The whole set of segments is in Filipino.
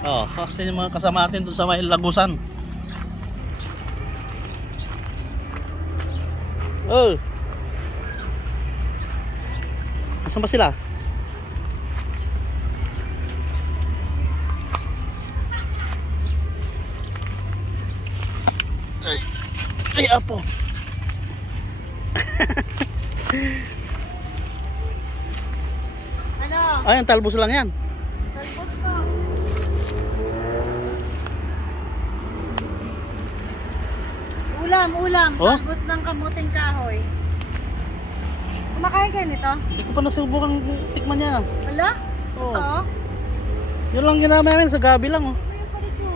Oh, ito yung mga kasama natin doon sa may lagusan. Oh. Asan ba sila? Ay, ay apo. Ano? Ay, ang talbos lang yan. Ulam, ulam. Oh? Talbos ng kamuting kahoy. Kumakain kayo nito? Hindi ko pa nasubukan tikman niya. Wala? Oo. Ito? Yun lang ginamit namin sa gabi lang. Oh. Ito yung palit mo.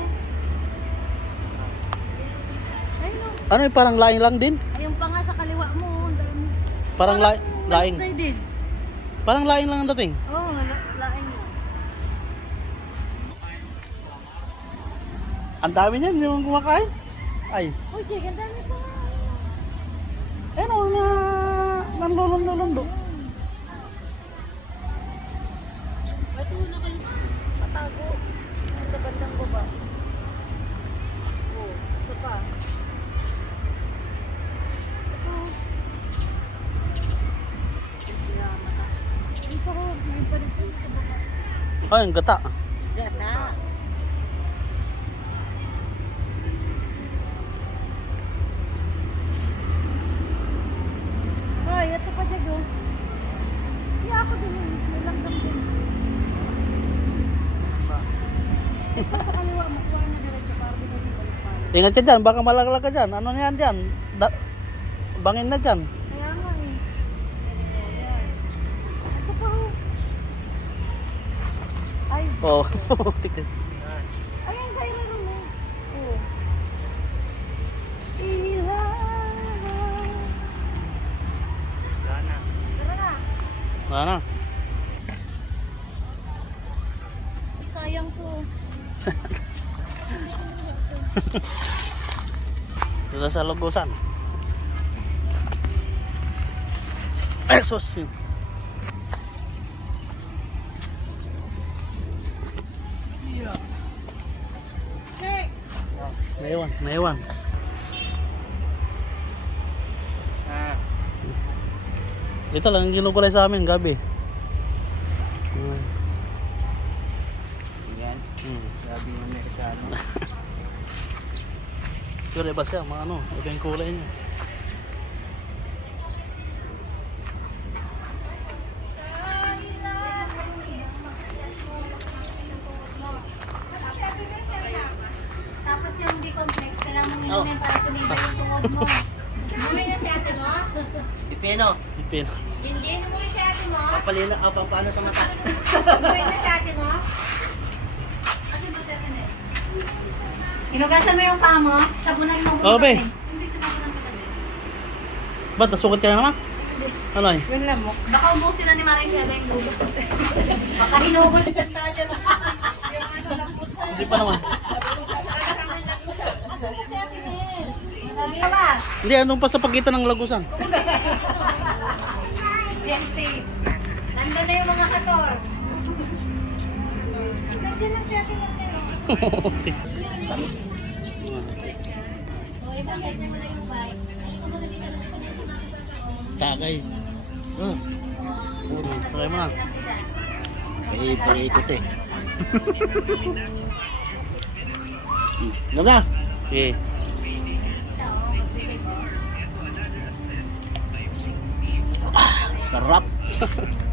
Ayun o. Ano yung parang laing lang din? Ayun pa nga sa kaliwa mo. oh. Ang dami. Parang la laing. Side din. Parang laing lang ang dating. Oo, oh, laing lang. Ang dami niyan, hindi mo kumakain. Ay, Uy, ang dami pa nga. ayun o, na nanlulong-lulondo. Ito na kayo. Patago. Sa bandang baba. Oo, isa pa. Pa sa baba. Ay, ang gata. Gata. Hoy, ito pa dyan oh. Iya ako din yun. May langgam din. Ito sa kaliwa, makuha na diretso para di kasi balik pa. Ingat ka dyan, baka malaglag ka dyan. Ano na yan dyan? Da- bangin na dyan. Kaya nga eh. Ayan. Ito pa oh. Ay, Oh. Ayan, sa ilaro mo. Oo. Ilaro. Sana. Tara na. Sana. Sayang ko. Dito sa lugusan. Ay, sus. Hey! Naiwan, naiwan. Dito lang, ginukulay sa amin gabi. Yan, Hmm. sabi ng Amerikano. Pero iba siya, mga ano, iba yung kulay niya. Tapos yung di complete, kailangan mong inumin para tumibay yung tungod mo. Inumin na si ate mo? Pipino, Ipin. Hindi, inumin si ate mo? papalina, ah, pampano sa mata. Inumin na si ate mo? Ate mo si ate na Inugasan mo yung paa mo, sabunan mo. Oo, be. Hindi, sabunan mo kami. Ba't, nasukat ka na naman? Ano eh? Yun lang mo. Baka ubusin na ni Maring Shada yung gugot. Baka hinugot. Hindi pa naman. Sabi ka ba? Hindi, anong pa sa pagitan ng lagusan? Yan safe. Nandun na yung mga kator. Nandiyan na si ate ng Tagay. Hmm. Hmm, try mo na. Pay, paikot eh. Ano na? Okay. Sarap.